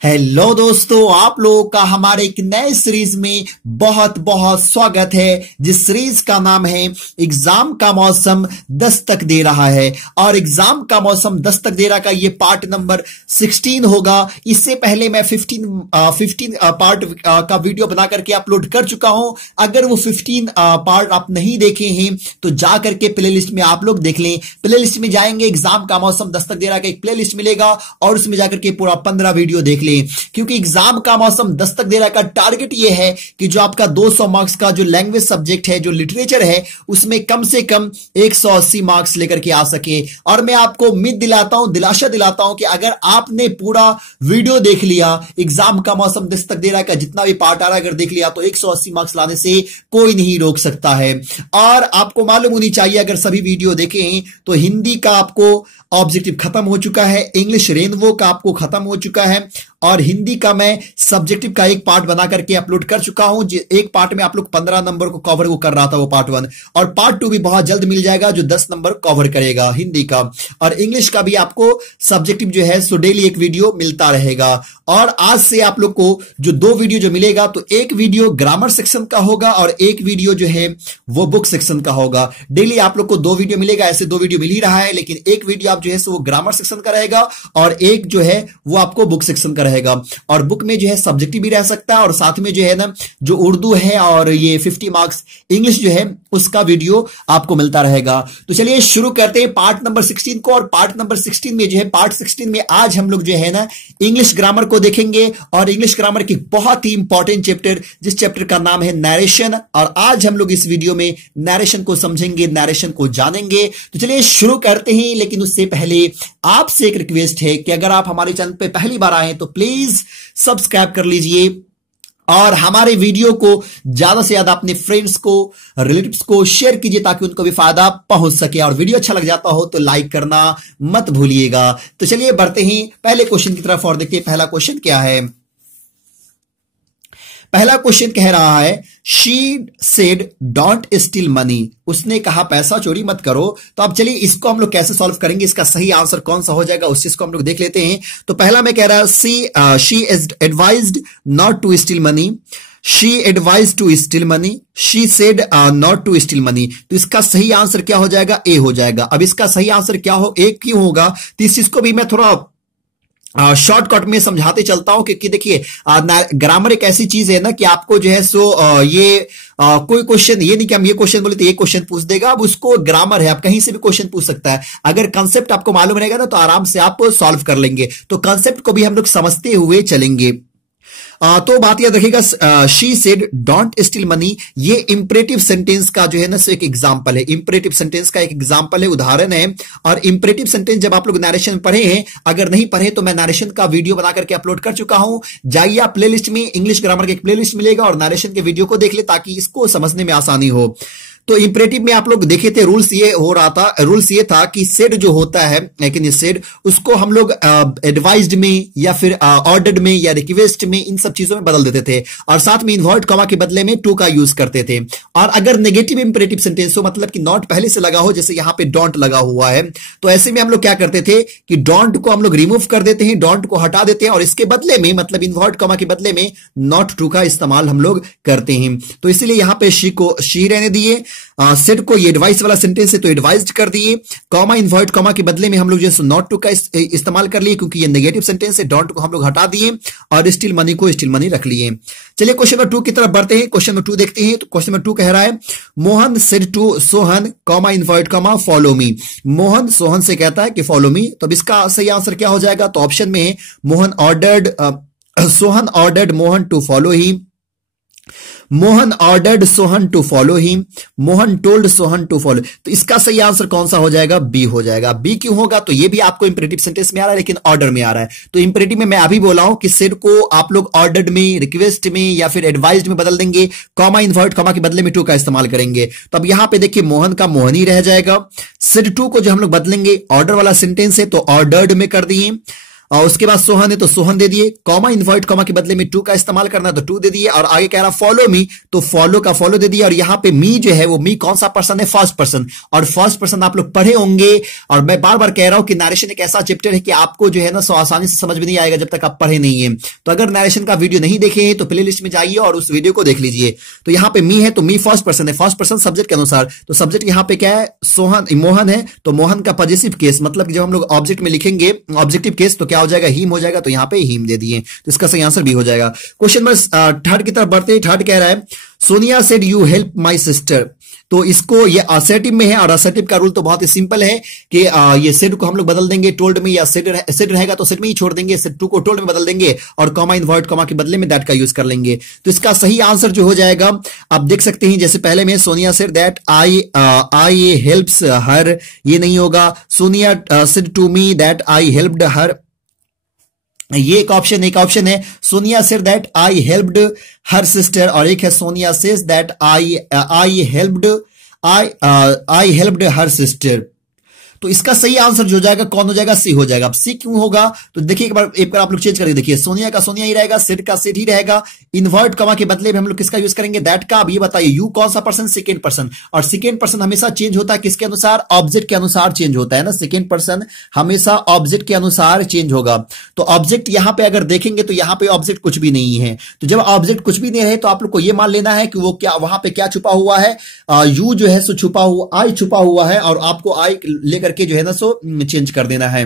Hello दोस्तों, आप लोगों का हमारे एक नए सीरीज में बहुत बहुत स्वागत है। जिस सीरीज का नाम है एग्जाम का मौसम दस्तक दे रहा है। और एग्जाम का मौसम दस्तक दे रहा का ये पार्ट नंबर 16 होगा। इससे पहले मैं 15 पार्ट का वीडियो बना करके अपलोड कर चुका हूं। अगर वो 15 पार्ट आप नहीं देखे हैं तो जा करके प्लेलिस्ट में आप लोग देख लें। प्लेलिस्ट में जाएंगे, एग्जाम का मौसम दस्तक दे रहा का एक प्लेलिस्ट मिलेगा और उसमें जाकर के पूरा 15 वीडियो देख लें। क्योंकि एग्जाम का मौसम दस्तक दे रहा का टारगेट ये है कि जो आपका 200 मार्क्स का जो लैंग्वेज सब्जेक्ट है, जो लिटरेचर है, उसमें कम से कम 180 मार्क्स लेकर के आ सके। और मैं आपको उम्मीद दिलाता हूं, दिलासा दिलाता हूं कि अगर आपने पूरा वीडियो देख लिया, एग्जाम का मौसम दस्तक दे रहा का जितना भी पार्ट आ रहा है अगर देख लिया तो 180 मार्क्स लाने से कोई नहीं रोक सकता है। और आपको मालूम होनी चाहिए, अगर सभी वीडियो देखें तो हिंदी का आपको ऑब्जेक्टिव खत्म हो चुका है, इंग्लिश रेनबो का आपको खत्म हो चुका है और हिंदी का मैं सब्जेक्टिव का एक पार्ट बना करके अपलोड कर चुका हूं। एक पार्ट में आप लोग 15 नंबर को कवर कर रहा था, वो पार्ट 1, और पार्ट 2 भी बहुत जल्द मिल जाएगा जो 10 नंबर कवर करेगा हिंदी का। और इंग्लिश का भी आपको सब्जेक्टिव जो है सो डेली एक वीडियो मिलता रहेगा। और आज से आप लोग को जो 2 वीडियो जो मिलेगा तो एक वीडियो ग्रामर सेक्शन का होगा और एक वीडियो जो है वो बुक सेक्शन का होगा। डेली आप लोग को 2 वीडियो मिलेगा, ऐसे 2 वीडियो मिल ही रहा है, लेकिन एक वीडियो आप जो है वो ग्रामर सेक्शन का रहेगा और एक जो है वो आपको बुक सेक्शन का रहेगा। और बुक में जो है सब्जेक्टिव भी रह सकता है और साथ में जो है ना जो उर्दू है और ये 50 मार्क्स इंग्लिश जो है उसका वीडियो आपको मिलता रहेगा। तो चलिए शुरू करते हैं पार्ट नंबर 16 को। और पार्ट नंबर 16 में जो है, पार्ट 16 में आज हम लोग जो है ना इंग्लिश ग्रामर को देखेंगे और इंग्लिश ग्रामर की बहुत ही इंपॉर्टेंट चैप्टर, जिस चैप्टर का नाम है नरेशन। और आज हम लोग इस वीडियो में नरेशन को समझेंगे, नरेशन को जानेंगे। तो चलिए शुरू करते हैं, लेकिन उससे पहले आपसे एक रिक्वेस्ट है कि अगर आप हमारे चैनल पे पहली बार आए तो प्लीज सब्सक्राइब कर लीजिए और हमारे वीडियो को ज्यादा से ज्यादा अपने फ्रेंड्स को, रिलेटिव्स को शेयर कीजिए ताकि उनको भी फायदा पहुंच सके। और वीडियो अच्छा लग जाता हो तो लाइक करना मत भूलिएगा। तो चलिए बढ़ते हैं पहले क्वेश्चन की तरफ और देखते हैं पहला क्वेश्चन क्या है। पहला क्वेश्चन कह रहा है she said don't steel money. उसने कहा पैसा चोरी मत करो। तो अब चलिए इसको हम लोग कैसे सॉल्व करेंगे, इसका सही आंसर कौन सा हो जाएगा उस चीज को हम लोग देख लेते हैं। तो पहला मैं कह रहा है she is advised not to steal money. She advise to steal money, she said not to steal money. तो इसका सही आंसर क्या हो जाएगा? ए हो जाएगा। अब इसका सही आंसर क्या हो, ए क्यों होगा? तो इस चीज को भी मैं थोड़ा शॉर्टकट में समझाते चलता हूं, क्योंकि देखिए ग्रामर एक ऐसी चीज है ना कि आपको जो है सो ये कोई क्वेश्चन ये नहीं कि हम ये क्वेश्चन बोले तो ये क्वेश्चन पूछ देगा। अब उसको ग्रामर है, आप कहीं से भी क्वेश्चन पूछ सकता है। अगर कंसेप्ट आपको मालूम रहेगा ना तो आराम से आप सॉल्व कर लेंगे। तो कंसेप्ट को भी हम लोग समझते हुए चलेंगे। तो बात याद रखिएगा, she said don't steel money, ये इंपरेटिव सेंटेंस का जो है ना सो एक एग्जांपल है। इंपरेटिव सेंटेंस का एक एग्जांपल है, उदाहरण है। और इंपरेटिव सेंटेंस जब आप लोग नरेशन पढ़े हैं, अगर नहीं पढ़े तो मैं नरेशन का वीडियो बना करके अपलोड कर चुका हूं। जाइए आप प्लेलिस्ट में, इंग्लिश ग्रामर का एक प्लेलिस्ट मिलेगा और नरेशन के वीडियो को देख ले ताकि इसको समझने में आसानी हो। तो इंपरेटिव में आप लोग देखे थे, रूल्स ये हो रहा था, रूल्स ये था कि सेड जो होता है, लेकिन ये सेड उसको हम लोग एडवाइज्ड में या फिर ऑर्डर्ड में या रिक्वेस्ट में, इन सब चीजों में बदल देते थे। और साथ में इन्वर्ट कॉमा के बदले में टू का यूज करते थे। और अगर नेगेटिव इंपरेटिव सेंटेंस हो, मतलब कि नॉट पहले से लगा हो, जैसे यहां पे डोंट लगा हुआ है, तो ऐसे में हम लोग क्या करते थे कि डोंट को हम लोग रिमूव कर देते हैं, डोंट को हटा देते हैं और इसके बदले में, मतलब इन्वर्ट कॉमा के बदले में नॉट टू का इस्तेमाल हम लोग करते हैं। तो इसीलिए यहां पे शी को शी रहने दिए, सेड को ये एडवाइस वाला सेंटेंस है तो एडवाइज्ड कर दिए, कॉमा इन्वर्ट कॉमा के बदले में हम लोग जैसे नॉट टू का इस्तेमाल कर लिए क्योंकि ये नेगेटिव सेंटेंस है। डोंट को हम लोग हटा दिए और स्टील मनी को स्टील मनी रख लिए। चलिए क्वेश्चन नंबर 2 की तरफ बढ़ते हैं। क्वेश्चन नंबर 2 देखते हैं। तो क्वेश्चन नंबर 2 कह रहा है Mohan said to Sohan comma invert comma follow me. Mohan Sohan से कहता है कि फॉलो मी। तो अब इसका सही आंसर क्या हो जाएगा? तो ऑप्शन में है Mohan ordered Sohan ordered Mohan to follow he, Mohan ordered Sohan to follow him, Mohan told Sohan to follow. तो इसका सही आंसर कौन सा हो जाएगा? बी हो जाएगा। बी क्यों होगा? तो ये भी आपको इंपरेटिव सेंटेंस में आ रहा है लेकिन ऑर्डर में आ रहा है। तो इंपरेटिव में मैं अभी बोला हूं कि सेड को आप लोग ऑर्डर्ड में, रिक्वेस्ट में या फिर एडवाइज्ड में बदल देंगे, कॉमा इन्वर्ट कॉमा के बदले में टू का इस्तेमाल करेंगे। तो अब यहां पे देखिए मोहन का मोहन ही रह जाएगा। सेड टू को जो हम लोग बदलेंगे, ऑर्डर वाला सेंटेंस है तो ऑर्डर्ड में कर दिए। और उसके बाद सोहन है तो सोहन दे दिए, कॉमा इनवर्ट कॉमा के बदले में टू का इस्तेमाल करना तो टू दे दिए, और आगे कह रहा फॉलो मी तो फॉलो का फॉलो दे दिया, और यहां पे मी जो है वो मी कौन सा पर्सन है, फर्स्ट पर्सन, और फर्स्ट पर्सन आप लोग पढ़े होंगे, और मैं बार बार कह रहा हूं कि नरेशन एक ऐसा चैप्टर है कि आपको जो है ना सो आसानी से समझ में नहीं आएगा जब तक आप पढ़े नहीं है। तो अगर नरेशन का वीडियो नहीं देखे हैं तो प्ले लिस्ट में जाइए और उस वीडियो को देख लीजिए। तो यहां पे मी है तो मी फर्स्ट पर्सन है, फर्स्ट पर्सन सब्जेक्ट के अनुसार, तो सब्जेक्ट यहां पे क्या है, सोहन मोहन है तो मोहन का पॉजिटिव केस, मतलब कि जब हम लोग ऑब्जेक्ट में लिखेंगे ऑब्जेक्टिव केस तो क्या हो जाएगा, हीम हो जाएगा, तो यहां पे हीम दे दिए, तो इसका सही आंसर भी हो जाएगा। क्वेश्चन नंबर थर्ड की तरफ बढ़ते हैं। थर्ड कह रहा है Sonia said you help my sister, तो इसको ये असर्टिव में है, और असर्टिव का रूल तो बहुत ही सिंपल है कि ये सेड को हम लोग बदल देंगे टोल्ड में, या सेड रहेगा तो सेड में ही छोड़ देंगे, सेड टू को टोल्ड में बदल देंगे, और कॉमा इनवर्ट कॉमा के बदले में दैट का यूज कर लेंगे। तो इसका सही आंसर जो हो जाएगा आप देख सकते हैं, जैसे पहले में Sonia said that I helps her, ये नहीं होगा, Sonia said to me that I helped her, ये एक ऑप्शन है Sonia said that I helped her sister, और एक है Sonia says that I helped her sister. तो इसका सही आंसर जो हो जाएगा कौन हो जाएगा, सी हो जाएगा। अब सी क्यों होगा तो देखिए एक बार आप लोग चेंज करके देखिए, सोनिया का सोनिया ही रहेगा, सेड का सेड ही रहेगा, इन्वर्ट कमा के बदले में हम लोग किसका यूज करेंगे, दैट का। अब ये बताइए यू कौन सा पर्सन, सेकेंड पर्सन, और सेकेंड पर्सन हमेशा चेंज होता है किसके अनुसार, ऑब्जेक्ट के अनुसार चेंज होता है ना, सेकेंड पर्सन हमेशा ऑब्जेक्ट के अनुसार चेंज होगा। तो ऑब्जेक्ट यहां पे अगर देखेंगे तो यहां पे ऑब्जेक्ट कुछ भी नहीं है, तो जब ऑब्जेक्ट कुछ भी नहीं रहे तो आप लोग को यह मान लेना है कि वो क्या वहां पे क्या छुपा हुआ है, यू जो है सो छुपा हुआ, आई छुपा हुआ है, और आपको आई लेकर के जो है ना सो चेंज कर देना है।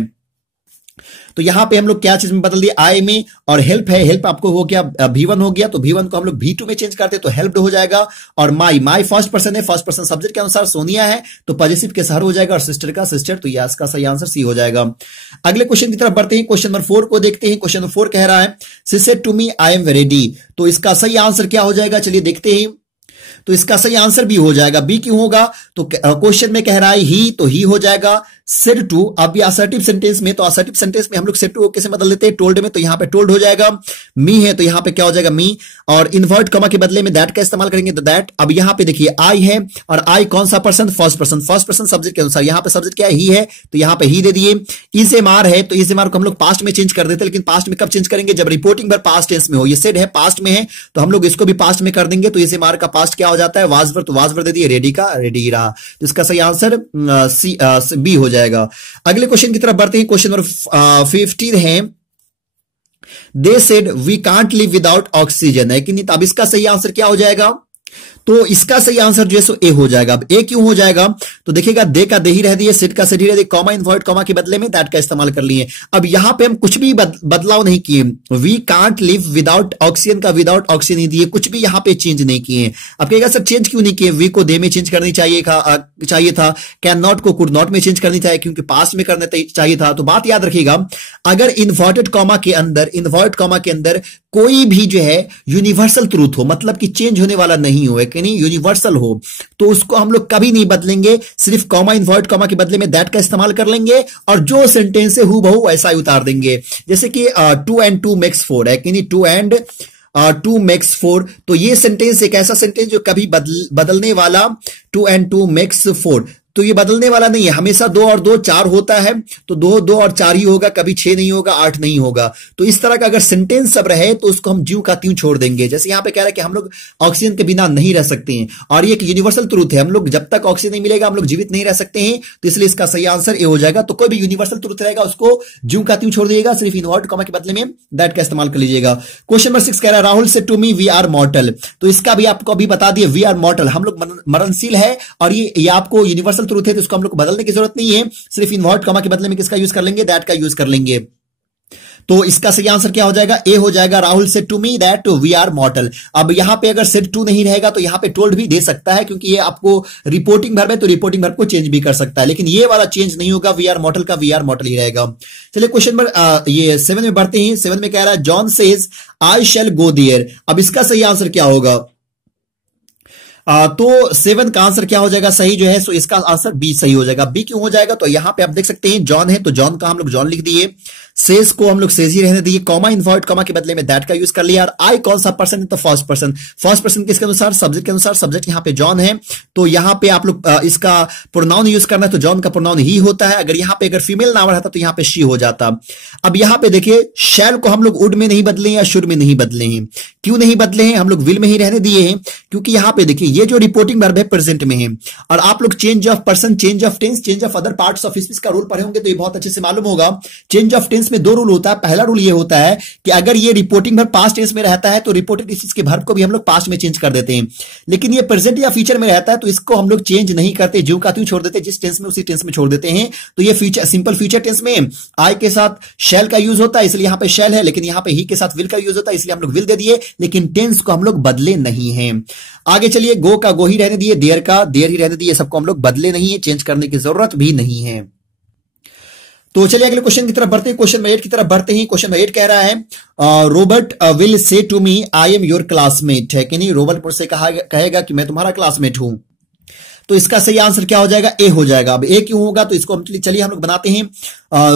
तो यहां पे हम लोग क्या चीज में बदल दिया, आई में, और हेल्प है, हेल्प आपको हो गया V1 हो गया, तो V1 को हम लोग V2 में चेंज करते तो हेल्प्ड हो जाएगा, और माई फर्स्ट पर्सन है, फर्स्ट पर्सन सब्जेक्ट के अनुसार सोनिया है तो पॉजिटिव के सर हो जाएगा, और सिस्टर का सिस्टर, तो यह इसका सही आंसर सी हो जाएगा। अगले क्वेश्चन की तरफ बढ़ते हैं, क्वेश्चन नंबर 4 को देखते हैं। क्वेश्चन नंबर 4 कह रहा है she said to me I am ready, तो इसका सही आंसर क्या हो जाएगा, चलिए देखते हैं। तो इसका सही आंसर बी हो जाएगा। बी क्यों होगा तो क्वेश्चन में कह रहा है ही, तो ही हो जाएगा। सेड टू, अब ये असर्टिव सेंटेंस में, तो असर्टिव सेंटेंस में हम लोग सेड टू को कैसे बदल देते हैं, टोल्ड में, तो यहां पे टोल्ड हो जाएगा। मी है तो यहां पे क्या हो जाएगा मी, और इन्वर्ट कमा के बदले में दैट का इस्तेमाल करेंगे तो दैट। अब यहां पे देखिए आई है, और आई कौन सा person, first person, first person subject के अनुसार, यहां पे सब्जेक्ट क्या है ही है तो यहां पे ही दे दिए। इज एम आर है तो इज एम आर को हम लोग पास्ट में चेंज कर देते हैं, लेकिन पास्ट में कब चेंज करेंगे, जब रिपोर्टिंग पर पास्ट टेंस में हो। ये सेड है पास्ट में है तो हम लोग इसको भी पास्ट में कर देंगे, तो इज एम आर का पास्ट क्या हो जाता है, वाज वर, तो वाज वर दे दिए, रेडी का रेडी रहा, तो इसका सही आंसर बी हो जाएगा। अगले क्वेश्चन की तरफ बढ़ते हैं। क्वेश्चन नंबर 15 है they said we can't live without oxygen, है कि नहीं, तो अब इसका सही आंसर क्या हो जाएगा, तो इसका सही आंसर जो है सो ए हो जाएगा। अब ए क्यों हो जाएगा तो देखिएगा दे का दे ही रह दिए, सेट का सेट ही रह दिए, कॉमा इन्वर्ट कॉमा के बदले में दैट का इस्तेमाल कर लिए। अब यहां पे हम कुछ भी बदलाव नहीं किए, we can't live without oxygen का विदाउट ऑक्सीजन नहीं दिए, कुछ भी यहां पे चेंज नहीं किए। अब कहेगा सर चेंज क्यों नहीं किए, वी को दे में चेंज करनी चाहिए था, कैन नॉट को कुड नॉट में चेंज करनी चाहिए क्योंकि पास्ट में करना चाहिए था। तो बात याद रखिएगा, अगर इन्वर्टेड कॉमा के अंदर कोई भी जो है यूनिवर्सल ट्रूथ हो, मतलब कि चेंज होने वाला नहीं हो, कि नहीं यूनिवर्सल हो, तो उसको हम लोग कभी नहीं बदलेंगे, सिर्फ कॉमा इन्वर्ट कॉमा के बदले में दैट का इस्तेमाल कर लेंगे, और जो सेंटेंस है हूबहू वैसा ही उतार देंगे। जैसे कि 2 and 2 makes 4 है कि नहीं, 2 and 2 makes 4, तो ये सेंटेंस एक ऐसा सेंटेंस जो कभी बदलने वाला, 2 and 2 makes 4, तो ये बदलने वाला नहीं है, हमेशा 2 और 2 4 होता है, तो 2 और 4 ही होगा, कभी 6 नहीं होगा, 8 नहीं होगा। तो इस तरह का अगर सेंटेंस सब रहे तो उसको हम ज्यों का त्यों छोड़ देंगे। जैसे यहां पे कह रहा है कि हम लोग ऑक्सीजन के बिना नहीं रह सकते हैं, और ये एक यूनिवर्सल ट्रूथ है, हम लोग जब तक ऑक्सीजन नहीं मिलेगा हम लोग जीवित नहीं रह सकते हैं, तो इसलिए इसका सही आंसर ए हो जाएगा। तो कोई भी यूनिवर्सल ट्रूथ रहेगा उसको ज्यों का त्यों छोड़ दीजिएगा, सिर्फ इन्वर्ट कॉमा के बदले में दैट का इस्तेमाल कर लीजिएगा। क्वेश्चन नंबर 6 कह रहा है राहुल से to me we are mortal, तो इसका भी आपको अभी बता दिए, वी आर मॉर्टल, हम लोग मरणशील है, और ये आपको यूनिवर्सल ट्रूथ है, तो इसको हम लोग बदलने की जरूरत नहीं है, सिर्फ इन्वर्ट कॉमा के बदले में किसका यूज कर लेंगे, दैट का यूज कर लेंगे। तो इसका सही आंसर क्या हो जाएगा, ए हो जाएगा। Rahul said to me that we are mortal. अब यहां पे अगर सेड टू नहीं रहेगा तो यहां पे टोल्ड भी दे सकता है, क्योंकि ये आपको रिपोर्टिंग वर्ब है, तो रिपोर्टिंग वर्ब को चेंज भी कर सकता है, लेकिन ये वाला चेंज नहीं होगा, वी आर मॉर्टल का वी आर मॉर्टल ही रहेगा। चलिए क्वेश्चन नंबर ये 7 में बढ़ते हैं। 7 में कह रहा है John says I shall go there, अब इसका सही आंसर क्या होगा, तो 7 का आंसर क्या हो जाएगा सही जो है, सो इसका आंसर बी सही हो जाएगा। बी क्यों हो जाएगा, तो यहां पे आप देख सकते हैं जॉन है, तो जॉन का हम लोग जॉन लिख दिए, सेज को हम लोग सेज ही रहने दिए, कॉमा इन्वर्ट कॉमा के बदले में दैट का यूज कर लिया। और आई कौन सा पर्सन है, तो फर्स्ट पर्सन। फर्स्ट पर्सन किसके अनुसार, सब्जेक्ट के अनुसार। सब्जेक्ट यहां पे जॉन है, तो यहां पे आप लोग इसका प्रोनाउन यूज करना है, तो जॉन का प्रोनाउन ही होता है। अगर यहां पे अगर फीमेल नाम रहता तो यहां पे शी हो जाता। अब यहां पे देखिए शैल को हम लोग वुड में नहीं बदले या शुड में नहीं बदले हैं। क्यों नहीं बदले हैं, हम लोग विल में ही रहने दिए हैं, क्योंकि यहां पे देखिए ये जो रिपोर्टिंग वर्ब है प्रेजेंट में है। और आप लोग change of person, change of tense, change of other parts of speech का रूल पढ़े होंगे, तो ये बहुत अच्छे से मालूम होगा। चेंज ऑफ टेंस में 2 रूल होता है। पहला रूल ये होता है कि अगर ये रिपोर्टिंग वर्ब पास्ट टेंस में रहता है तो रिपोर्टेड स्पीच के वर्ब को भी हम लोग पास्ट में चेंज कर देते हैं। लेकिन ये प्रेजेंट या फ्यूचर में रहता है तो इसको हम लोग चेंज नहीं करते, ज्यों का त्यों छोड़ देते, जिस टेंस में उसी टेंस में छोड़ देते हैं। तो ये फ्यूचर, सिंपल फ्यूचर टेंस में आई के साथ शैल का यूज होता है, इसलिए यहां पे शैल है, लेकिन यहां पे ही के साथ विल का यूज होता है, इसलिए हम लोग विल दे दिए, लेकिन टेंस को हम लोग बदले नहीं हैं। आगे चलिए, गो का गो ही रहने दिए, देयर का देयर ही रहने दिए, सबको हम लोग बदले नहीं है, चेंज करने की जरूरत भी नहीं है। तो चलिए अगले क्वेश्चन की तरफ बढ़ते हैं, क्वेश्चन नंबर 8 की तरफ बढ़ते हैं। क्वेश्चन नंबर 8 कह रहा है Robert will say to me I am your classmate, है कि नहीं। रॉबर्ट मुझसे कहेगा कि मैं तुम्हारा क्लासमेट हूं, तो इसका सही आंसर क्या हो जाएगा, ए हो जाएगा। अब ए क्यों होगा, तो इसको चलिए हम लोग बनाते हैं।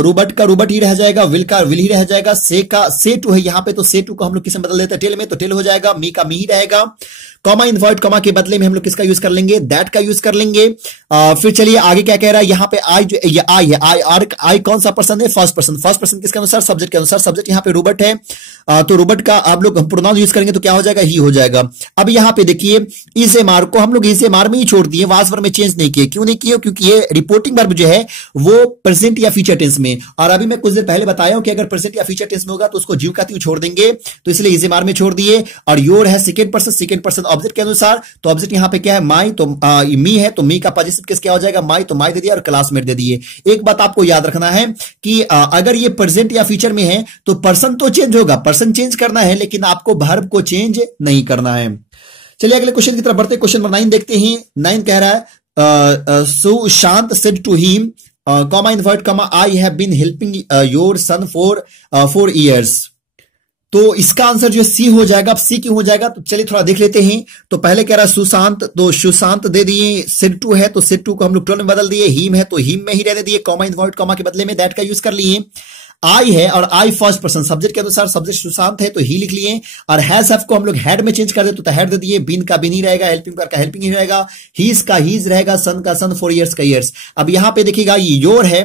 रोबर्ट का रोबर्ट ही रह जाएगा, विल का विल ही रह जाएगा, से का से टू है यहां पे, तो से टू को हम लोग किसमें बदल देते हैं, टेल में, तो टेल हो जाएगा। मी का मी ही रहेगा। कॉमा इन्वर्ट कॉमा के बदले में हम लोग किसका यूज कर लेंगे, दैट का यूज कर लेंगे। फिर चलिए आगे क्या कह रहा है, यहां पे आई जो ये आई है, आई कौन सा पर्सन है, फर्स्ट पर्सन। फर्स्ट पर्सन किसके अनुसार, सब्जेक्ट के अनुसार। सब्जेक्ट यहां पे रोबर्ट है, तो रोबर्ट का आप लोग प्रोनाउन यूज करेंगे तो क्या हो जाएगा, ही हो जाएगा। अब यहां पे देखिए इज ए मार को हम लोग इज ए मार में ही छोड़ दिए, वाज वर्ब में चेंज नहीं किए। क्यों नहीं किए, क्योंकि ये रिपोर्टिंग वर्ब जो है वो प्रेजेंट या फ्यूचर टेंस में, और अभी मैं कुछ देर पहले बताया हूं कि अगर प्रेजेंट या फ्यूचर टेंस में होगा तो उसको जीव का त्यों छोड़ देंगे, तो इसलिए इज ए मार में छोड़ दिए। और योर है सेकंड पर्सन ऑब्जेक्ट के अनुसार, तो ऑब्जेक्ट यहां पे क्या है, माई, तो मी है, तो मी का पॉजिटिव केस क्या हो जाएगा, माई, तो माई दे दिया और क्लासमेट दे दिए। एक बात आपको याद रखना है कि अगर ये प्रेजेंट या फ्यूचर में है तो पर्सन तो चेंज होगा, पर्सन चेंज करना है, लेकिन आपको वर्ब को चेंज नहीं करना है। चलिए अगले क्वेश्चन की तरफ बढ़ते हैं। क्वेश्चन नंबर 9 देखते हैं। 9 कह रहा है Sushant said to him comma invert comma I have been helping your son for 4 years। तो इसका आंसर जो सी हो जाएगा। अब सी क्यों हो जाएगा, तो चलिए थोड़ा देख लेते हैं। तो पहले कह रहा है सुशांत, तो सुशांत दे दिए, सेड टू है तो सेड टू को हम लोग टोल में बदल दिए, हिम है तो हिम में ही रहने दिए, कॉमा इन्वर्ट कॉमा के बदले में दैट का यूज कर लिए। आई है और आई फर्स्ट पर्सन, सब्जेक्ट के अनुसार सब्जेक्ट सुशांत है तो ही लिख लिए, और हैज हैव को हम लोग हैड में चेंज कर दे तो हैड दे दिए, बीन का बीन ही रहेगा, हेल्पिंग का हेल्पिंग ही रहेगा, हीज का हीज रहेगा, सन का सन, 4 years का ईयर्स। अब यहां पे देखिएगा ये योर है,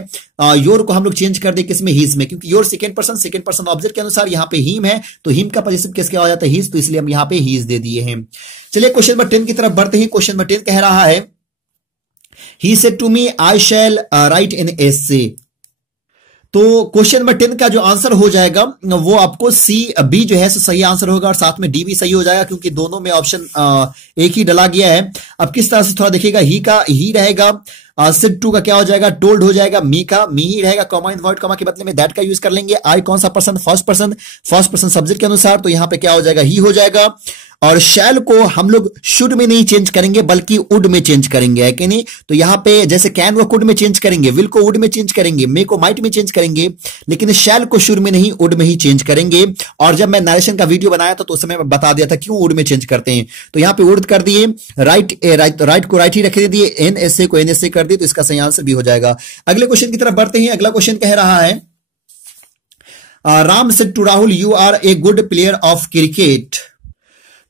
योर को हम लोग चेंज कर दे किसमें, हीज में, क्योंकि योर सेकंड पर्सन ऑब्जेक्ट के अनुसार यहाँ पे हिम है तो हिम का पॉजिटिव केस क्या हो जाता है, हीज, तो इसलिए हम यहाँ पे हीज दे दिए हैं। चलिए क्वेश्चन नंबर 10 की तरफ बढ़ते हैं। क्वेश्चन नंबर 10 कह रहा है he said to me I shall write an essay. तो क्वेश्चन नंबर 10 का जो आंसर हो जाएगा वो आपको सी बी जो है सही आंसर होगा, और साथ में डी भी सही हो जाएगा, क्योंकि दोनों में ऑप्शन एक ही डला गया है। अब किस तरह से थोड़ा देखिएगा, ही का ही रहेगा, सेड टू का क्या हो जाएगा, टोल्ड हो जाएगा, मी का मी ही रहेगा, कॉमा इन्वर्ट कॉमा के बदले में दैट का यूज कर लेंगे। आई कौन सा पर्सन, फर्स्ट पर्सन सब्जेक्ट के अनुसार, तो यहां पे क्या हो जाएगा, ही हो जाएगा। और शैल को हम लोग शुड में नहीं चेंज करेंगे बल्कि वुड में चेंज करेंगे, है कि नहीं। तो यहां पे जैसे कैन को कुड में चेंज करेंगे, विल को वुड में चेंज करेंगे, मे को माइट में चेंज करेंगे, लेकिन शैल को शुड में नहीं वुड में ही चेंज करेंगे। और जब मैं नरेशन का वीडियो बनाया था तो उस समय मैं बता दिया था क्यों वुड में चेंज करते हैं। तो यहां पे वुड कर दिए, राइट को राइट ही रख दिए, एन एस ए को एन एस ए कर दिए, तो इसका सही आंसर भी हो जाएगा। अगले क्वेश्चन की तरफ बढ़ते हैं। अगला क्वेश्चन कह रहा है Ram said to Rahul you are a good player of cricket.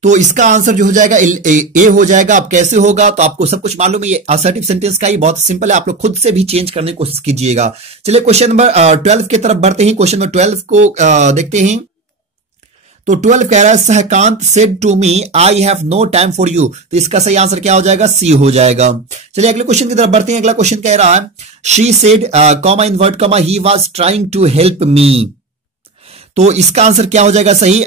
तो इसका आंसर जो हो जाएगा ए हो जाएगा। अब कैसे होगा, तो आपको सब कुछ मालूम है, ये असर्टिव सेंटेंस का ही बहुत सिंपल है, आप लोग खुद से भी चेंज करने की कोशिश कीजिएगा। चलिए क्वेश्चन नंबर 12 की तरफ बढ़ते हैं। क्वेश्चन नंबर 12 को देखते हैं। तो 12 कह रहा है Sahkant said to me I have no time for you. तो इसका सही आंसर क्या हो जाएगा, सी हो जाएगा। चलिए अगले क्वेश्चन की तरफ बढ़ते हैं। अगला क्वेश्चन कह रहा है she said comma invert comma he was trying to help me. तो इसका आंसर क्या हो जाएगा सही,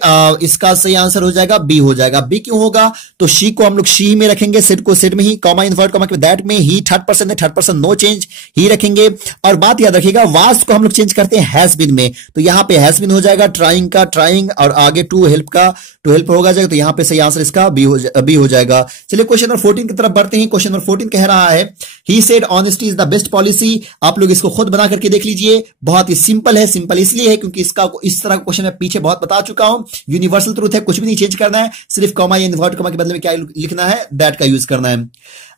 इसका सही आंसर हो जाएगा बी हो जाएगा। बी क्यों होगा, तो शी को हम लोग शी में रखेंगे, सेड को सेड में ही, कॉमा इन्वर्ट कॉमा के दैट में, ही थर्ड पर्सन है, थर्ड पर्सन नो चेंज ही रखेंगे। और बात याद रखिएगा वाज को हम लोग चेंज करते हैं हैज बीन में, तो यहां पे हैज बीन हो जाएगा, ट्राइंग का ट्राइंग, और आगे टू हेल्प का टू हेल्प होगा जाएगा, तो यहां पे सही आंसर इसका बी हो जाएगा। चलिए क्वेश्चन नंबर 14 की तरफ बढ़ते हैं। क्वेश्चन नंबर 14 कह रहा है he said honesty is the best policy. आप लोग इसको खुद बना करके देख लीजिए, बहुत ही सिंपल है। सिंपल इसलिए है क्योंकि इसका इस तरह का क्वेश्चन मैं पीछे बहुत बता चुका हूं, यूनिवर्सल ट्रूथ है, कुछ भी नहीं चेंज करना है, सिर्फ कॉमा या इन्वर्ट कॉमा के बदले में क्या लिखना है, दैट का यूज करना है।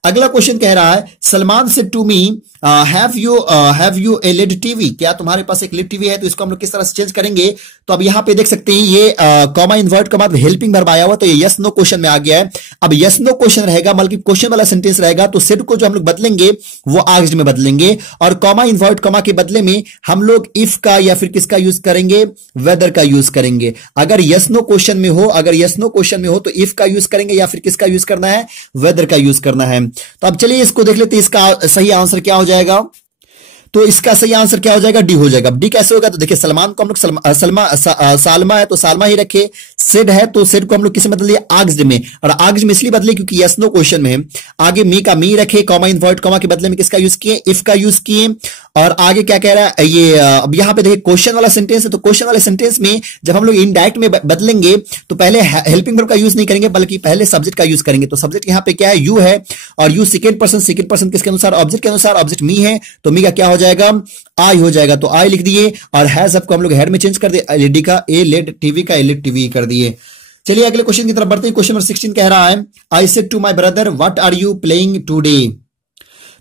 अगला क्वेश्चन कह रहा है Salman said to me have you a LED TV, क्या तुम्हारे पास एक लेड टीवी है? तो इसको हम लोग किस तरह से चेंज करेंगे? तो अब यहां पे देख सकते हैं ये comma invert comma helping verb आया हुआ, तो ये यस नो क्वेश्चन में आ गया है। अब यस नो क्वेश्चन रहेगा, मतलब क्वेश्चन वाला सेंटेंस रहेगा, तो सेड को जो हम लोग बदलेंगे वो आस्क्ड में बदलेंगे, और कॉमा इन्वर्ट कॉमा के बदले में हम लोग इफ का या फिर किसका यूज करेंगे, वेदर का यूज करेंगे। अगर यस नो क्वेश्चन में हो, अगर यस नो क्वेश्चन में हो तो इफ का यूज करेंगे या फिर किसका यूज करना है, वेदर का यूज करना है। तो अब चलिए इसको देख लेते हैं, इसका सही आंसर क्या हो जाएगा। तो इसका सही आंसर क्या हो जाएगा, डी हो जाएगा। डी कैसे होगा? तो देखिए सलमान को हम लोग सालमा है तो सालमा ही रखे, सेड है तो सेड को हम लोग किसे बदल दिए, आस्क्ड में, और आस्क्ड में इसलिए बदले क्योंकि यस नो क्वेश्चन में है। आगे मी का मी रखे, कॉमा इन्वर्ट कॉमा के बदले में किसका यूज किए, इफ का यूज किए। और आगे क्या कह रहा है ये, अब यहां पे देखिए क्वेश्चन वाला सेंटेंस है, तो क्वेश्चन वाले सेंटेंस में जब हम लोग इनडायरेक्ट में बदलेंगे तो पहले हेल्पिंग वर्ब का यूज नहीं करेंगे बल्कि पहले सब्जेक्ट का यूज करेंगे। तो सब्जेक्ट यहां पे क्या है, यू है, और यू सेकंड पर्सन किसके अनुसार, ऑब्जेक्ट के अनुसार, ऑब्जेक्ट मी है, तो मी का क्या हो जाएगा, आई हो जाएगा। तो आई लिख दिए, और हैज आपको हम लोग हेड में चेंज कर दिए, एलईडी का ए लेड टीवी का एलईडी टीवी कर दिए। चलिए अगले क्वेश्चन की तरफ बढ़ते हैं। क्वेश्चन नंबर 16 कह रहा है I said to my brother what are you playing today,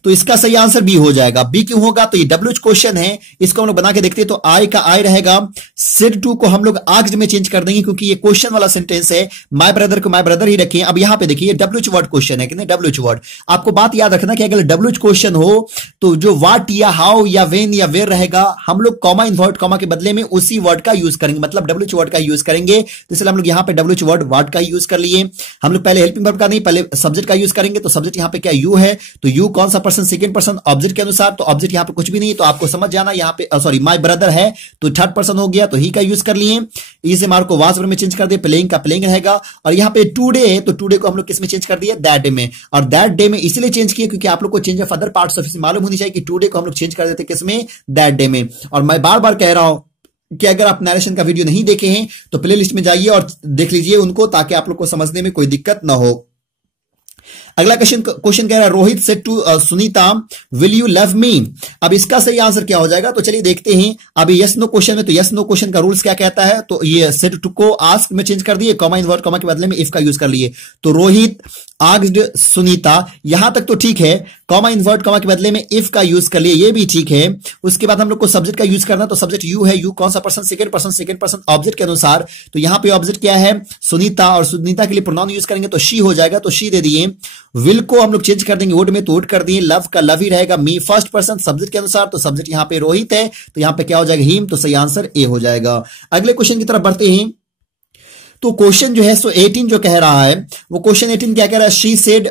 तो इसका सही आंसर बी हो जाएगा। बी क्यों होगा, तो ये डब्ल्यूएच क्वेश्चन है, इसको हम लोग बना के देखते हैं। तो आई का आई रहेगा, सेड टू को हम लोग आस्क्ड में चेंज कर देंगे क्योंकि ये क्वेश्चन वाला सेंटेंस है, माय ब्रदर को माय ब्रदर ही रखें। अब यहां पे देखिए डब्ल्यूएच वर्ड क्वेश्चन है कि नहीं, डब्ल्यूएच वर्ड। आपको बात याद रखना कि अगर डब्ल्यूएच क्वेश्चन हो तो जो व्हाट या हाउ या व्हेन या वेयर रहेगा, हम लोग कॉमा इन्वर्ट कॉमा के बदले में उसी वर्ड का यूज करेंगे, मतलब डब्ल्यूएच वर्ड का यूज करेंगे। तो इसलिए हम लोग यहां पे डब्ल्यूएच वर्ड व्हाट का यूज कर लिए। हम लोग पहले हेल्पिंग वर्ब का नहीं, पहले सब्जेक्ट का यूज करेंगे। तो सब्जेक्ट यहां पे क्या, यू है, तो यू कौन सा पर्सन, सेकंड पर्सन, ऑब्जेक्ट के अनुसार। तो ऑब्जेक्ट यहां पे कुछ भी नहीं, तो आपको समझ जाना यहां पे, सॉरी माय ब्रदर है तो थर्ड पर्सन हो गया, तो ही का यूज कर लिए। इज एम आर को वाज वर्ब में चेंज कर दिए, प्लेइंग का प्लेइंग रहेगा। और यहां पे टुडे है तो टुडे को हम लोग किस में चेंज कर दिए, दैट डे में। और दैट डे में इसलिए चेंज किए क्योंकि आप लोग को change of other parts of speech मालूम होनी चाहिए कि टुडे को हम लोग चेंज कर देते किस में, दैट डे में। और मैं बार बार कह रहा हूं कि अगर आप नरेशन का वीडियो नहीं देखे हैं तो प्ले लिस्ट में जाइए और देख लीजिए उनको, ताकि आप लोग को समझने में कोई दिक्कत ना हो। अगला क्वेश्चन कह रहा है Rohit said to Sunita will you love me, अब इसका सही आंसर क्या हो जाएगा, तो चलिए देखते हैं। अभी यस नो क्वेश्चन में, तो यस नो क्वेश्चन का रूल्स क्या कहता है, तो ये सेड टू को आस्क में चेंज कर दिए, कॉमा इन्वर्ट कॉमा के बदले में इफ का यूज कर लिए। तो रोहित आस्क्ड सुनीता, यहां तक तो ठीक है, कॉमा इन्वर्ट कॉमा के बदले में इफ का यूज कर लिए, ये भी ठीक है। उसके बाद हम लोग को सब्जेक्ट का यूज करना, तो सब्जेक्ट यू है, यू कौन सा पर्सन, सेकंड पर्सन ऑब्जेक्ट के अनुसार। तो यहां पे ऑब्जेक्ट क्या है, सुनीता, और सुनीता के लिए प्रोनाउन यूज करेंगे तो शी हो जाएगा, तो शी दे दिए। विल को हम लोग चेंज कर देंगे वुड में, तो वुड कर दिए। लव का लव ही रहेगा, मी फर्स्ट पर्सन सब्जेक्ट के अनुसार, तो सब्जेक्ट यहां पे रोहित है, तो यहां पे क्या हो जाएगा, हिम, तो सही आंसर ए हो जाएगा। अगले क्वेश्चन की तरफ बढ़ते हैं। तो क्वेश्चन जो है सो 18 जो कह रहा है वो क्वेश्चन 18 क्या कह रहा है, she said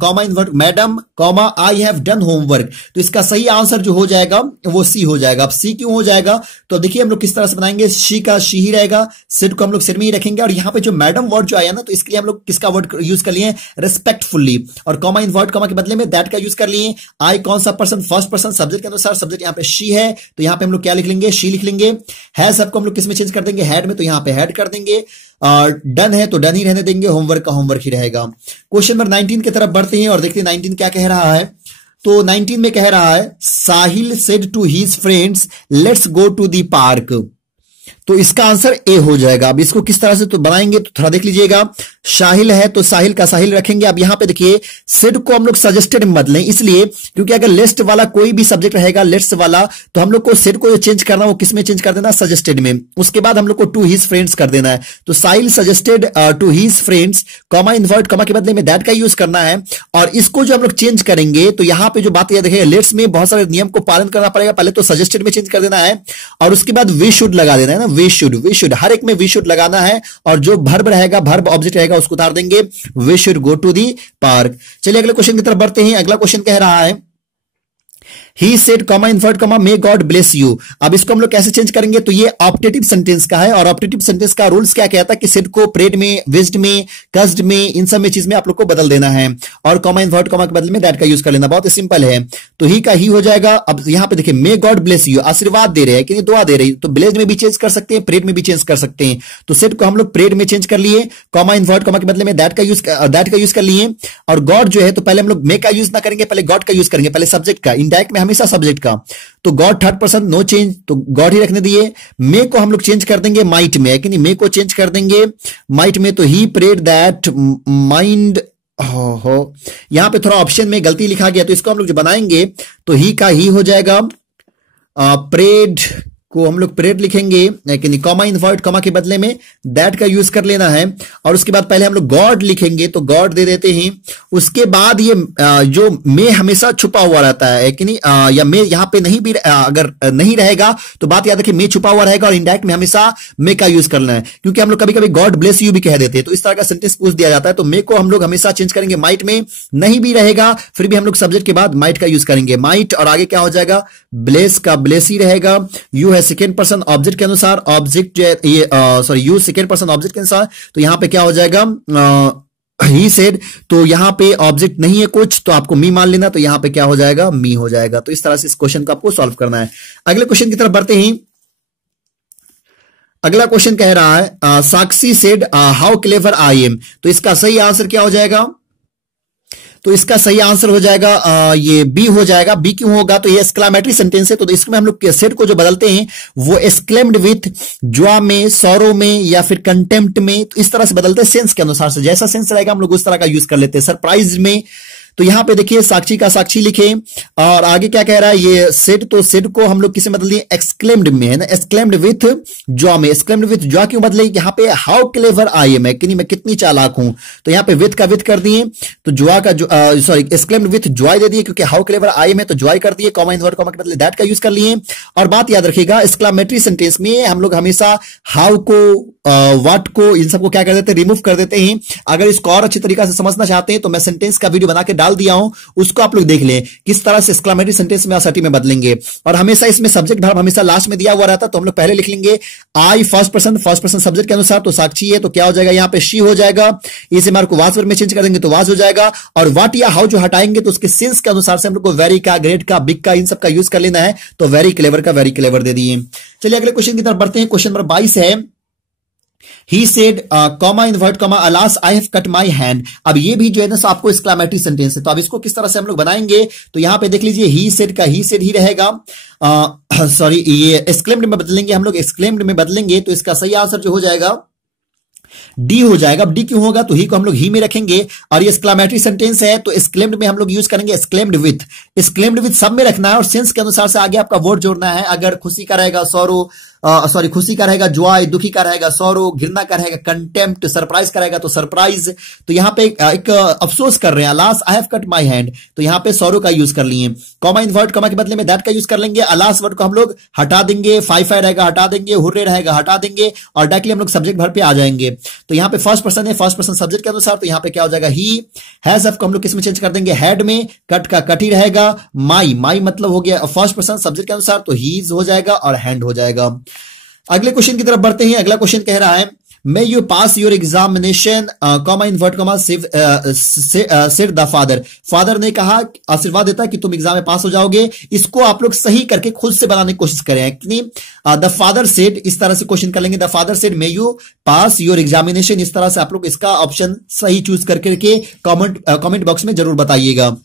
comma invert madam comma I have done homework, तो इसका सही आंसर जो हो जाएगा वो सी हो जाएगा। अब सी क्यों हो जाएगा, तो देखिए हम लोग किस तरह से बनाएंगे, शी का शी ही रहेगा, सेड को हम लोग सेड में ही रखेंगे, और यहां पे जो मैडम वर्ड जो आया ना, तो इसके लिए हम लोग किसका वर्ड यूज कर लिए, रिस्पेक्टफुली, और कॉमा इन्वर्ट कॉमा के बदले में दैट का यूज कर लिए। आई कौन सा पर्सन, फर्स्ट पर्सन सब्जेक्ट के अनुसार, सब्जेक्ट यहां पे शी है, तो यहां पे हम लोग क्या लिख लेंगे, शी लिख लेंगे। हैज सबको हम लोग किस में चेंज कर देंगे, हैड में, तो यहां पे हैड कर देंगे। और डन है तो डन ही रहने देंगे, होमवर्क का होमवर्क ही रहेगा। क्वेश्चन नंबर 19 की तरफ बढ़ते हैं और देखते हैं 19 क्या कह रहा है। तो 19 में कह रहा है Sahil said to his friends let's go to the park, तो इसका आंसर ए हो जाएगा। अब इसको किस तरह से तो बनाएंगे तो थोड़ा देख लीजिएगा। साहिल है तो साहिल का साहिल रखेंगे। अब यहां पे देखिए सेड को हम लोग सजेस्टेड में बदलें, इसलिए क्योंकि अगर लिस्ट वाला कोई भी सब्जेक्ट रहेगा लेट्स वाला, तो हम लोग को सेड को जो चेंज करना वो किस में चेंज कर देना, सजेस्टेड में। उसके बाद हम लोग को टू हिज फ्रेंड्स कर देना है, तो Sahil suggested to his friends, comma invert comma के बदले में दैट का यूज करना है। और इसको जो हम लोग चेंज करेंगे तो यहां पे जो बात याद रखिएगा, लेट्स में बहुत सारे नियम को पालन करना पड़ेगा। पहले तो सजेस्टेड में चेंज कर देना है और उसके बाद वी शुड लगा देना है ना, वी शुड हर एक में वी शुड लगाना है, और जो वर्ब रहेगा, वर्ब ऑब्जेक्ट रहेगा, उसको उतार देंगे, we should go to the park. चलिए अगले क्वेश्चन की तरफ बढ़ते हैं। अगला क्वेश्चन कह रहा है he said comma invert comma may God bless you, अब इसको हम लोग कैसे चेंज करेंगे, तो ये ऑप्टेटिव सेंटेंस का है, और ऑप्टेटिव सेंटेंस का रूल्स क्या कहता है कि सेड को प्रेड में, विज्ड में, कस्ड में, इन सब में चीज में आप लोग को बदल देना है, और कॉमा इन्वर्ट कॉमा के बदले में दैट का यूज कर लेना, बहुत सिंपल है। तो ही का ही हो जाएगा। अब यहां पे देखिए मे गॉड ब्लेस यू, आशीर्वाद दे रहे हैं कि दुआ दे रही, तो ब्लेस्ड में भी चेंज कर सकते हैं, प्रेड में भी चेंज कर सकते हैं। तो सेड को हम लोग प्रेड में चेंज कर लिए, कॉमा इन्वर्ट कॉमा के बदले में दैट का यूज कर लिए। और गॉड जो है तो पहले हम लोग मे का यूज ना करेंगे, पहले गॉड का यूज करेंगे, पहले सब्जेक्ट का, इनडायरेक्ट में हमेशा सब्जेक्ट का, तो God third person no change, तो गॉड ही रखने दिए। मे को हम लोग चेंज कर देंगे माइट में, है कि नहीं, मे को चेंज कर देंगे माइट में, तो ही प्रेड दैट माइंड हो। यहां पे थोड़ा ऑप्शन में गलती लिखा गया, तो इसको हम लोग जो बनाएंगे तो ही का ही हो जाएगा, प्रेड को हम लोग प्रेड लिखेंगे, लेकिन कॉमा इनवर्ट कॉमा के बदले में दैट का यूज कर लेना है। और उसके बाद पहले हम लोग गॉड लिखेंगे, तो गॉड दे देते हैं। उसके बाद ये जो मे हमेशा छुपा हुआ रहता है कि नहीं, या मे यहां पे नहीं भी अगर नहीं रहेगा तो बात याद रखिए मे छुपा हुआ रहेगा, और इंडायरेक्ट में हमेशा मे का यूज करना है, क्योंकि हम लोग कभी कभी गॉड ब्लेस यू भी कह देते हैं, तो इस तरह का सेंटेंस पूछ दिया जाता है। तो मे को हम लोग हमेशा चेंज करेंगे माइट में, नहीं भी रहेगा फिर भी हम लोग सब्जेक्ट के बाद माइट का यूज करेंगे, माइट, और आगे क्या हो जाएगा, ब्लेस का ब्लेस ही रहेगा। यू है सेकेंड पर्सन ऑब्जेक्ट के अनुसार, ऑब्जेक्ट ये sorry you second person object के अनुसार, तो यहां पे क्या हो जाएगा, ही सेड, तो यहां पे ऑब्जेक्ट नहीं है कुछ, तो आपको मी मान लेना, तो यहां पे क्या हो जाएगा, मी हो जाएगा। तो इस तरह से इस क्वेश्चन को आपको सॉल्व करना है। अगले क्वेश्चन की तरफ बढ़ते हैं। अगला क्वेश्चन कह रहा है Sakshi said how clever I am, तो इसका सही आंसर क्या हो जाएगा, तो इसका सही आंसर हो जाएगा ये बी हो जाएगा। बी क्यों होगा, तो ये एक्सक्लेमेटरी सेंटेंस है, तो इसमें हम लोग सेड को जो बदलते हैं वो एक्सक्लेम्ड विथ, जॉय में, सॉरो में, या फिर कंटेम्प्ट में, तो इस तरह से बदलते हैं सेंस के अनुसार से, जैसा सेंस रहेगा हम लोग उस तरह का यूज कर लेते हैं। सरप्राइज में, तो यहां पे देखिए साक्षी का साक्षी लिखे, और आगे क्या कह रहा है, ये सेड, तो सेड को हम लोग किसे बदल दिए, एक्सक्लेम्ड में, है ना, एक्सक्लेम्ड विथ जॉ में। एक्सक्लेम्ड विथ जॉ क्यों बदले, यहां पे हाउ क्लेवर आई एम है कि नहीं, मैं कितनी चालाक हूं, तो यहां पे विथ का विथ कर दिए, तो जॉ का सॉरी एक्सक्लेम्ड विथ जॉय दे दिए, क्योंकि हाउ क्लेवर आई एम है तो जॉय कर दिए, कॉमा इनवर्ट कॉमा के बदले दैट का यूज कर लिए। और बात याद रखिएगा एक्सक्लेमेटरी सेंटेंस में हम लोग हमेशा हाउ को, व्हाट को, इन सबको क्या कर देते हैं, रिमूव कर देते हैं। अगर इसको और अच्छी तरीका से समझना चाहते हैं तो मैं सेंटेंस का वीडियो बना के डाल दिया हूं, उसको आप लोग देख लें किस तरह से एक्सक्लेमेटरी सेंटेंस में असर्टिव में बदलेंगे। और हमेशा इसमें सब्जेक्ट वर्ब हमेशा लास्ट में दिया हुआ रहता है, तो हम लोग पहले लिख लेंगे आई फर्स्ट पर्सन सब्जेक्ट के अनुसार, तो साक्षी है तो क्या हो जाएगा, यहां पे शी हो जाएगा। इसे मार्क को वाज वर्ब में चेंज कर देंगे तो वाज हो जाएगा। और व्हाट या हाउ जो हटाएंगे तो उसके सेंस के अनुसार से हम लोग को वेरी का, ग्रेट का, बिग का, इन सब का यूज कर लेना है, तो वेरी क्लेवर का वेरी क्लेवर दे दिए। चलिए अगले क्वेश्चन की तरफ बढ़ते हैं। क्वेश्चन नंबर 22 है, He said, comma invert comma, alas I have cut my hand। अब ये भी जो है ना आपको एक्सक्लेमेटरी सेंटेंस है, तो अब इसको किस तरह से हम लोग बनाएंगे, तो यहां पे देख लीजिए he said का he said ही रहेगा, सॉरी ये एक्सक्लेम्ड में बदलेंगे हम लोग, एक्सक्लेम्ड में बदलेंगे तो इसका सही आंसर जो हो जाएगा डी हो जाएगा। डी क्यों होगा, तो ही को हम लोग ही में रखेंगे, और ये एक्सक्लेमेटरी सेंटेंस है तो एक्सक्लेम्ड में हम लोग यूज करेंगे एक्सक्लेम्ड विथ। एक्सक्लेम्ड विथ सब में रखना है और सेंस के अनुसार से आगे आपका वर्ड जोड़ना है। अगर खुशी का रहेगा सॉरो, सॉरी खुशी का रहेगा जॉय, दुखी का रहेगा सॉरो, घृणा का रहेगा कंटेम्प्ट, सरप्राइज का रहेगा तो सरप्राइज। तो यहां पे एक अफसोस कर रहे हैं, alas I have cut my hand, तो यहां पे सॉरो का यूज कर लिए। कॉमा इनवर्ट कॉमा के बदले में दैट का यूज कर लेंगे। अलास वर्ड को हम लोग हटा देंगे, फाई रहेगा हटा देंगे, हुर्रे रहेगा हटा देंगे, और डायरेक्टली हम लोग सब्जेक्ट भर पे आ जाएंगे। तो यहां पे फर्स्ट पर्सन है, फर्स्ट पर्सन सब्जेक्ट के अनुसार, तो यहां पे क्या हो जाएगा ही। हैज को हम लोग किसमें चेंज कर देंगे, हेड में, कट का कट ही रहेगा। माई मतलब हो गया फर्स्ट पर्सन सब्जेक्ट के अनुसार, तो हीज हो जाएगा और हैंड हो जाएगा। अगले क्वेश्चन की तरफ बढ़ते हैं। अगला क्वेश्चन कह रहा है, may you pass your examination, comma invert comma said the father. Father ने कहा, आशीर्वाद देता कि तुम एग्जाम में पास हो जाओगे। इसको आप लोग सही करके खुद से बनाने की कोशिश करें कि द फादर सेड, इस तरह से क्वेश्चन कर लेंगे, the father said may you pass your examination. इस तरह से आप लोग इसका ऑप्शन सही चूज करके कमेंट बॉक्स में जरूर बताइएगा।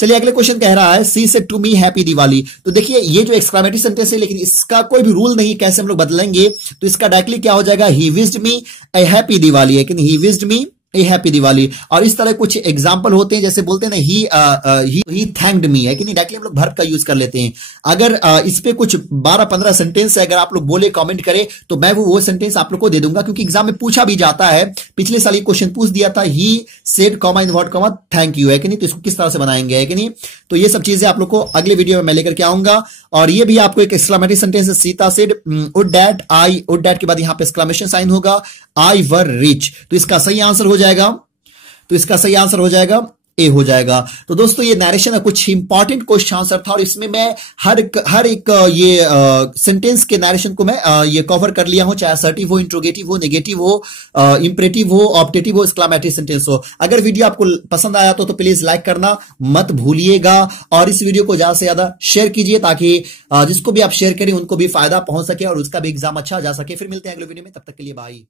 चलिए अगले क्वेश्चन कह रहा है, she said to me happy Diwali. तो देखिए ये जो एक्सक्लेमेटरी सेंटेंस है, लेकिन इसका कोई भी रूल नहीं कैसे हम लोग बदलेंगे, तो इसका डायरेक्टली क्या हो जाएगा, he wished me A happy Diwali है कि नहीं, he wished me A happy Diwali. और इस तरह कुछ एग्जांपल होते हैं, जैसे बोलते हैं ना ही थैंक्ड मी है कि नहीं, डायरेक्टली हम लोग वर्ब का यूज कर लेते हैं। अगर इस पे कुछ 12-15 सेंटेंस है, अगर आप लोग बोले कमेंट करें तो मैं वो सेंटेंस आप लोग को दे दूंगा, क्योंकि एग्जाम में पूछा भी जाता है। पिछले साल ये क्वेश्चन पूछ दिया था, he said comma invert comma thank you है कि नहीं, तो इसको किस तरह से बनाएंगे है कि नहीं। तो ये सब चीजें आप लोग को अगले वीडियो में मैं लेकर के आऊंगा। और ये भी आपको एक एक्सक्लेमेटरी सेंटेंस है, Sita said would that I, would that के बाद यहां पे एक्सक्लेमेशन साइन होगा, आई वर रिच। तो इसका सही आंसर हो जाएगा, तो इसका सही आंसर हो जाएगा ए हो जाएगा। तो दोस्तों ये नरेशन है, कुछ इंपॉर्टेंट क्वेश्चन आंसर था, और इसमें मैं हर एक ये सेंटेंस के नरेशन को मैं ये कवर कर लिया हूं, चाहे असर्टिव हो, इंट्रोगेटिव हो, नेगेटिव हो, इंपरेटिव हो, ऑप्टेटिव हो, एक्सक्लेमेटरी सेंटेंस हो। अगर वीडियो आपको पसंद आया तो प्लीज लाइक करना मत भूलिएगा, और इस वीडियो को ज्यादा से ज्यादा शेयर कीजिए, ताकि जिसको भी आप शेयर करें उनको भी फायदा पहुंच सके और उसका भी एग्जाम अच्छा जा सके। फिर मिलते हैं अगले वीडियो में, तब तक के लिए बाय।